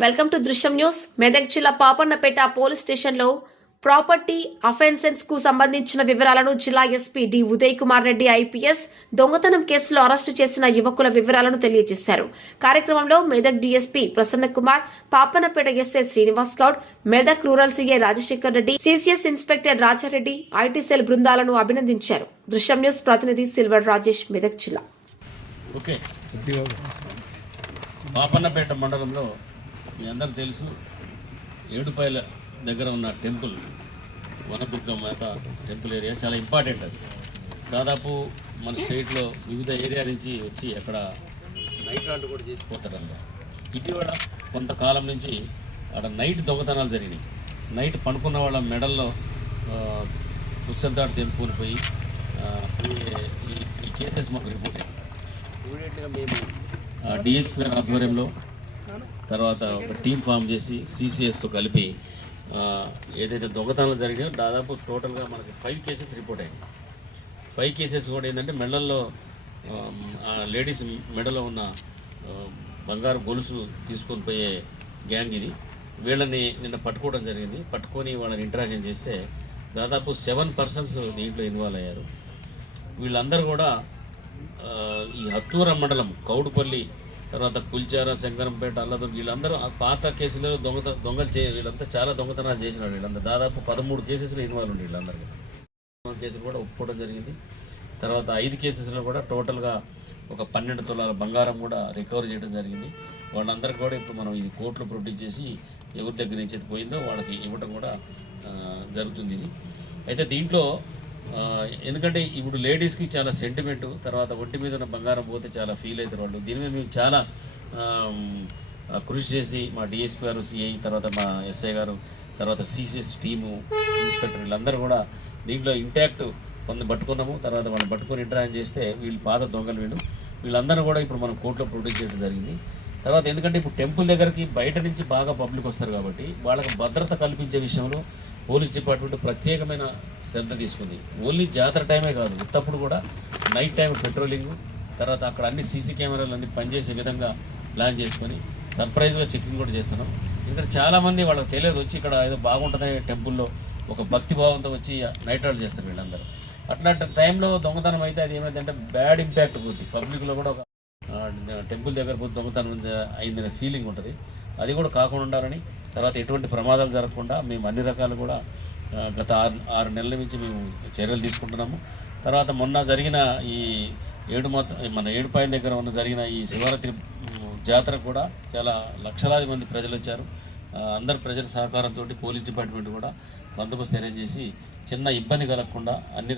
Welcome to Drishyam news. Medak జిల్లా Papannapet police స్టేషన్లో property offences కు సంబంధించిన వివరాలను జిల్లా SP D Uday Kumar Reddy IPS దొంగతనం కేసులో అరెస్టు చేసిన యువకుల వివరాలను తెలియజేశారు. కార్యక్రమంలో Medak DSP Prasanna Kumar, Papannapet SI Srinivas Goud, Medak rural CI Rajasekhar Reddy, CCS inspector Rajareddy, IT cell బృందాలను అభినందించారు. దృశ్యం న్యూస్ ప్రతినిధి సిల్వర్ రాజేష్, మెదక్ జిల్లా. పాపన్నపేట మండలంలో మీ అందరూ తెలుసు, ఏడుపాయల దగ్గర ఉన్న టెంపుల్, వనదుర్గ మాత టెంపుల్ ఏరియా చాలా ఇంపార్టెంట్. అది దాదాపు మన స్టేట్లో వివిధ ఏరియా నుంచి వచ్చి అక్కడ నైట్ హాల్ట్ కూడా చేసిపోతారన్నమాట. ఇటీవల కొంతకాలం నుంచి అక్కడ నైట్ దొంగతనాలు జరిగినాయి. నైట్ పనుకున్న వాళ్ళ మెడల్లో పుస్తకాలు తెంపుకొని ఈ కేసెస్ మాకు రిపోర్ట్ అయ్యాయి. ఇమీడియట్గా మేము డిఎస్పీ గారి ఆధ్వర్యంలో తర్వాత ఒక టీం ఫామ్ చేసి సిసిఎస్తో కలిపి ఏదైతే దొంగతనాలు జరిగాయో దాదాపు టోటల్గా మనకి 5 కేసెస్ రిపోర్ట్ అయ్యాయి. 5 కేసెస్ కూడా ఏంటంటే మెడల్లో లేడీస్ మెడలో ఉన్న బంగారు గొలుసు తీసుకొని పోయే గ్యాంగ్ ఇది. వీళ్ళని నిన్న పట్టుకోవడం జరిగింది. పట్టుకొని వాళ్ళని ఇంటరాక్షన్ చేస్తే దాదాపు 7 పర్సన్స్ దీంట్లో ఇన్వాల్వ్ అయ్యారు. వీళ్ళందరూ కూడా ఈ హత్తూర మండలం కౌడుపల్లి, తర్వాత కుల్చార, శంకరంపేట, అల్లదూరు, వీళ్ళందరూ పాత కేసులలో దొంగలు వీళ్ళంతా చాలా దొంగతనాలు చేసినారు. వీళ్ళందరూ దాదాపు 13 కేసెస్లో ఇన్వాల్వ్ ఉండి వీళ్ళందరూ కేసులు కూడా ఒప్పుకోవడం జరిగింది. తర్వాత 5 కేసెస్లో కూడా టోటల్గా ఒక 12 తులాల బంగారం కూడా రికవర్ చేయడం జరిగింది. వాళ్ళందరికీ కూడా ఇప్పుడు మనం ఇది కోర్టులో ప్రొడ్యూస్ చేసి ఎవరి దగ్గర నుంచి పోయిందో వాళ్ళకి ఇవ్వడం కూడా జరుగుతుంది. ఇది అయితే దీంట్లో ఎందుకంటే ఇప్పుడు లేడీస్కి చాలా సెంటిమెంటు, తర్వాత ఒంటి మీద ఉన్న బంగారం పోతే చాలా ఫీల్ అవుతారు వాళ్ళు. దీని మీద మేము చాలా కృషి చేసి మా డిఎస్పీ గారు, సిఐ, తర్వాత మా ఎస్ఐ గారు, తర్వాత సిసిఎస్ టీము, ఇన్స్పెక్టర్, వీళ్ళందరూ కూడా దీంట్లో ఇంటాక్ట్ పట్టుకున్నాము. తర్వాత వాళ్ళని పట్టుకొని ఇంటరాక్ట్ చేస్తే వీళ్ళు పాత దొంగలు వీళ్ళందరూ కూడా ఇప్పుడు మనం కోర్టులో ప్రొడ్యూస్ చేయడం జరిగింది. తర్వాత ఎందుకంటే ఇప్పుడు టెంపుల్ దగ్గరికి బయట నుంచి బాగా పబ్లిక్ వస్తారు కాబట్టి వాళ్ళకి భద్రత కల్పించే విషయంలో పోలీస్ డిపార్ట్మెంట్ ప్రత్యేకమైన శ్రద్ధ తీసుకుంది. ఓన్లీ జాతర టైమే కాదు, ఉత్తప్పుడు కూడా నైట్ టైం పెట్రోలింగ్, తర్వాత అక్కడ అన్ని సీసీ కెమెరాలు అన్ని పనిచేసే విధంగా ప్లాన్ చేసుకొని సర్ప్రైజ్గా చెకింగ్ కూడా చేస్తున్నాం. ఇక్కడ చాలామంది వాళ్ళకి తెలియదు, వచ్చి ఇక్కడ ఏదో బాగుంటుంది టెంపుల్లో ఒక భక్తి భావంతో వచ్చి నైట్ అవుట్ చేస్తారు వీళ్ళందరూ. అట్లాంటి టైంలో దొంగతనం అయితే అది ఏమైందంటే బ్యాడ్ ఇంపాక్ట్ పోతుంది. పబ్లిక్లో కూడా ఒక టెంపుల్ దగ్గర పోతే దొంగతనం అయిందనే ఫీలింగ్ ఉంటుంది. అది కూడా కాకుండా ఉండాలని, తర్వాత ఎటువంటి ప్రమాదాలు జరగకుండా మేము అన్ని రకాలు కూడా గత 6 నెలల నుంచి మేము చర్యలు తీసుకుంటున్నాము. తర్వాత మొన్న జరిగిన ఈ మన ఏడుపాయల దగ్గర ఉన్న జరిగిన ఈ శివరాత్రి జాతర కూడా చాలా లక్షలాది మంది ప్రజలు వచ్చారు. అందరు ప్రజల సహకారంతో పోలీస్ డిపార్ట్మెంట్ కూడా బందోబస్తు అరేంజ్ చేసి చిన్న ఇబ్బంది కలగకుండా అన్ని